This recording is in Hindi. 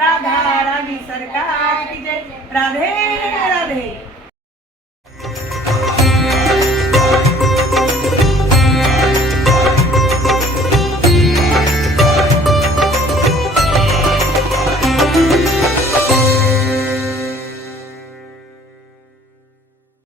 राधा रानी सरकार की जय। राधे राधे।